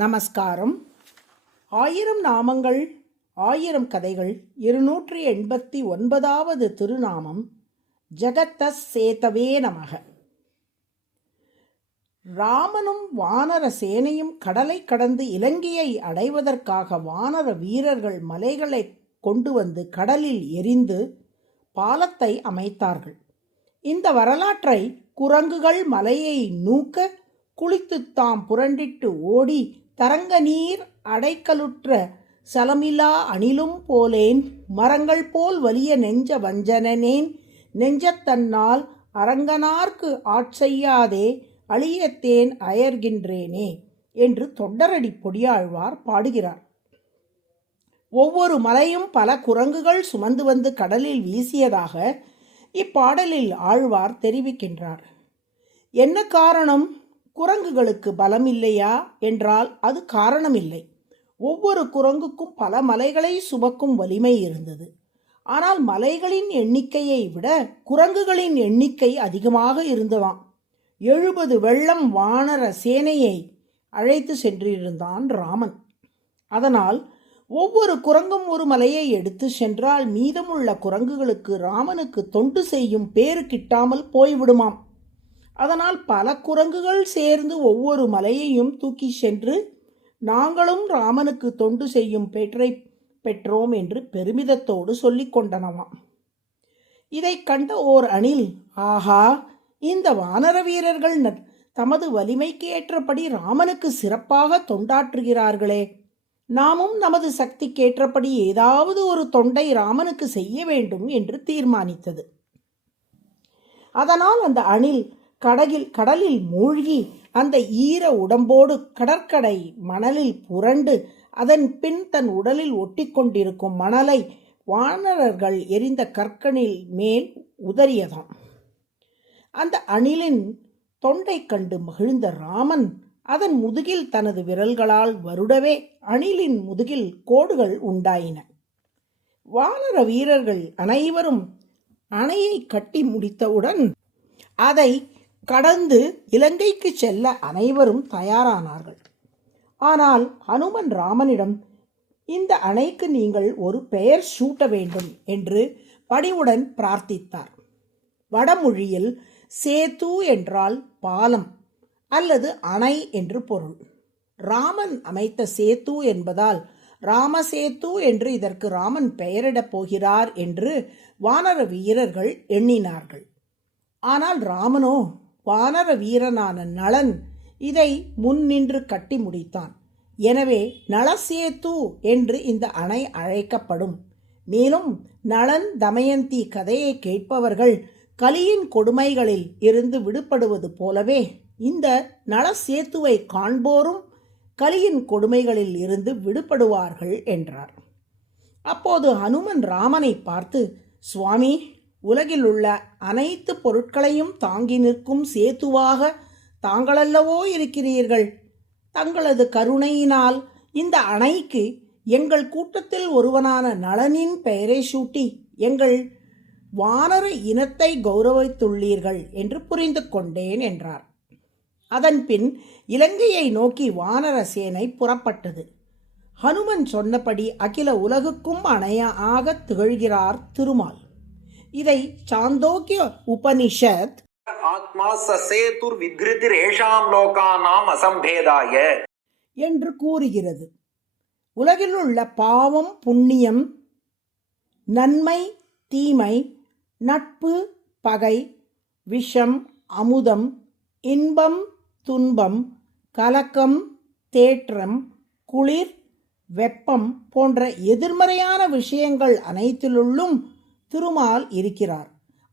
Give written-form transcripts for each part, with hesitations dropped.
நமஸ்காரம். 1000 நாமங்கள் 1000 கதைகள் 289வது திருநாமம் ஜகத்தஸ் சேதவே நமக. ராமனும் வானர சேனையும் கடலை கடந்து இலங்கையை அடைவதற்காக வானர வீரர்கள் மலைகளை கொண்டு வந்து கடலில் எரிந்து பாலத்தை அமைத்தார்கள். இந்த வரலாற்றை குரங்குகள் மலையை நூக்க குளித்து தாம் புரண்டிட்டு ஓடி தரங்க நீர் அடைக்கலுற்ற சலமிலா அணிலும் போலேன் மரங்கள் போல் வலிய நெஞ்ச வஞ்சனனேன் நெஞ்சத்தன்னால் அரங்கனார்க்கு ஆட்செய்யாதே அழியத்தேன் அயர்கின்றேனே என்று தொண்டரடி பொடியாழ்வார் பாடுகிறார். ஒவ்வொரு மலையும் பல குரங்குகள் சுமந்து வந்து கடலில் வீசியதாக இப்பாடலில் ஆழ்வார் தெரிவிக்கின்றார். என்ன காரணம்? குரங்குகளுக்கு பலம் இல்லையா என்றால் அது காரணமில்லை. ஒவ்வொரு குரங்குக்கும் பல மலைகளை சுமக்கும் வலிமை இருந்தது. ஆனால் மலைகளின் எண்ணிக்கையை விட குரங்குகளின் எண்ணிக்கை அதிகமாக இருந்ததாம். 70 வெள்ளம் வானர சேனையை அழைத்து சென்றிருந்தான் ராமன். அதனால் ஒவ்வொரு குரங்கும் ஒரு மலையை எடுத்து சென்றால் மீதமுள்ள குரங்குகளுக்கு ராமனுக்கு தொண்டு செய்யும் பேறு கிட்டாமல் போய்விடுமாம். அதனால் பல குரங்குகள் சேர்ந்து ஒவ்வொரு மலையையும் தூக்கி சென்று நாங்களும் ராமனுக்கு தொண்டு செய்யும் பேற்றை பெற்றோம் என்று பெருமிதத்தோடு சொல்லிக் கொண்டனவாம். இதை கண்ட ஓர் அணில், ஆஹா, இந்த வானர வீரர்கள் தமது வலிமைக்கு ஏற்றபடி ராமனுக்கு சிறப்பாக தொண்டாற்றுகிறார்களே, நாமும் நமது சக்திக்கேற்றபடி ஏதாவது ஒரு தொண்டை ராமனுக்கு செய்ய வேண்டும் என்று தீர்மானித்தது. அதனால் அந்த அணில் கடலில் மூழ்கி அந்த ஈர உடம்போடு கடற்கரை மணலில் புரண்டு அதன் பின் தன் உடலில் ஒட்டி கொண்டிருக்கும் மணலை வானரர்கள் எரிந்த கற்களில் மேல் உதறியதாம். அந்த அணிலின் தொண்டை கண்டு மகிழ்ந்த ராமன் அதன் முதுகில் தனது விரல்களால் வருடவே அணிலின் முதுகில் கோடுகள் உண்டாயின. வானர வீரர்கள் அனைவரும் அணையை கட்டி முடித்தவுடன் அதை கடந்து இலங்கைக்கு செல்ல அனைவரும் தயாரானார்கள். ஆனால் ஹனுமன் ராமனிடம், இந்த அணைக்கு நீங்கள் ஒரு பெயர் சூட்ட வேண்டும் என்று பணிவுடன் பிரார்த்தித்தார். வடமொழியில் சேது என்றால் பாலம் அல்லது அணை என்று பொருள். ராமன் அமைத்த சேது என்பதால் ராமசேது என்று இதற்கு ராமன் பெயரிடப் போகிறார் என்று வானர வீரர்கள் எண்ணினார்கள். ஆனால் ராமனோ வானர வீரனான நளன் இதை முன் நின்று கட்டி முடித்தான். எனவே நளசேது என்று இந்த அணை அழைக்கப்படும். மேலும் நளன் தமயந்தி கதையை கேட்பவர்கள் கலியின் கொடுமைகளில் இருந்து விடுபடுவது போலவே இந்த நளசேத்துவை காண்போரும் கலியின் கொடுமைகளில் இருந்து விடுபடுவார்கள் என்றார். அப்போது ஹனுமன் ராமனை பார்த்து, சுவாமி, உலகில் உள்ள அனைத்து பொருட்களையும் தாங்கி நிற்கும் சேத்துவாக தாங்களல்லவோ இருக்கிறீர்கள். தங்களது கருணையினால் இந்த அணைக்கு எங்கள் கூட்டத்தில் ஒருவனான நளனின் பெயரை சூட்டி எங்கள் வானர இனத்தை கௌரவித்துள்ளீர்கள் என்று புரிந்து கொண்டேன் என்றார். அதன் பின் இலங்கையை நோக்கி வானர சேனை புறப்பட்டது. ஹனுமன் சொன்னபடி அகில உலகுக்கும் அணையாக திகழ்கிறார் திருமால். இதை சாந்தோக்கிய உபனிஷத் ஆத்மா சசேதுர் வித்ருதிர் ஏஷாம் லோகானாம் அசம்பேதாய என்று கூறுகிறது. உலகில் உள்ள பாவம் புண்ணியம், நன்மை தீமை, நட்பு பகை, விஷம் அமுதம், இன்பம் துன்பம், கலக்கம் தேற்றம், குளிர் வெப்பம் போன்ற எதிர்மறையான விஷயங்கள் அனைத்திலுள்ளும் திருமால் இருக்கிறார்.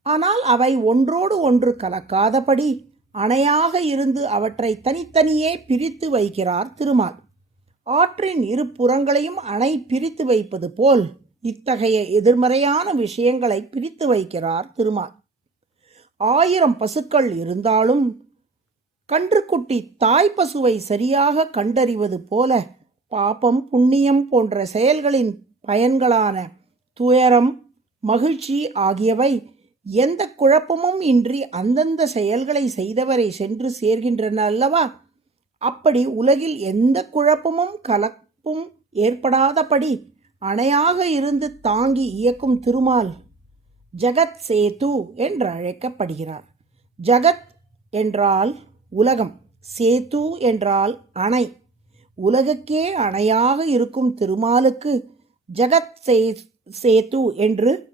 ஆனால் அவை ஒன்றோடு ஒன்று கலக்காதபடி அணையாக இருந்து அவற்றை தனித்தனியே பிரித்து வைக்கிறார் திருமால். ஆற்றின் இரு புறங்களையும் அணை பிரித்து வைப்பது போல் இத்தகைய எதிர்மறையான விஷயங்களை பிரித்து வைக்கிறார் திருமால். 1000 பசுக்கள் இருந்தாலும் கன்றுக்குட்டி தாய் பசுவை சரியாக கண்டறிவது போல பாபம் புண்ணியம் போன்ற செயல்களின் பயன்களான துயரம் மகிழ்ச்சி ஆகியவை எந்த குழப்பமும் இன்றி அந்தந்த செயல்களை செய்தவரை சென்று சேர்கின்றன அல்லவா? அப்படி உலகில் எந்த குழப்பமும் கலப்பும் ஏற்படாதபடி அணையாக இருந்து தாங்கி இயக்கும் திருமால் ஜகத் சேது என்று அழைக்கப்படுகிறார். ஜகத் என்றால் உலகம், சேது என்றால் அணை. உலகுக்கே அணையாக இருக்கும் திருமாலுக்கு ஜகத் சேது என்று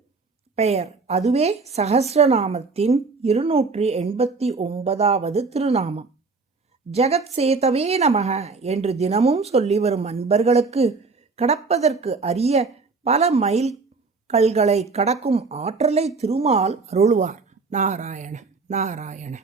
பெயர். அதுவே சஹஸ்ரநாமத்தின் 289வது திருநாமம். ஜகத் சேதவே நமக என்று தினமும் சொல்லி வரும் அன்பர்களுக்கு கடப்பதற்கு அரிய பல மைல் கல்களை கடக்கும் ஆற்றலை திருமால் அருள்வார். நாராயண நாராயண.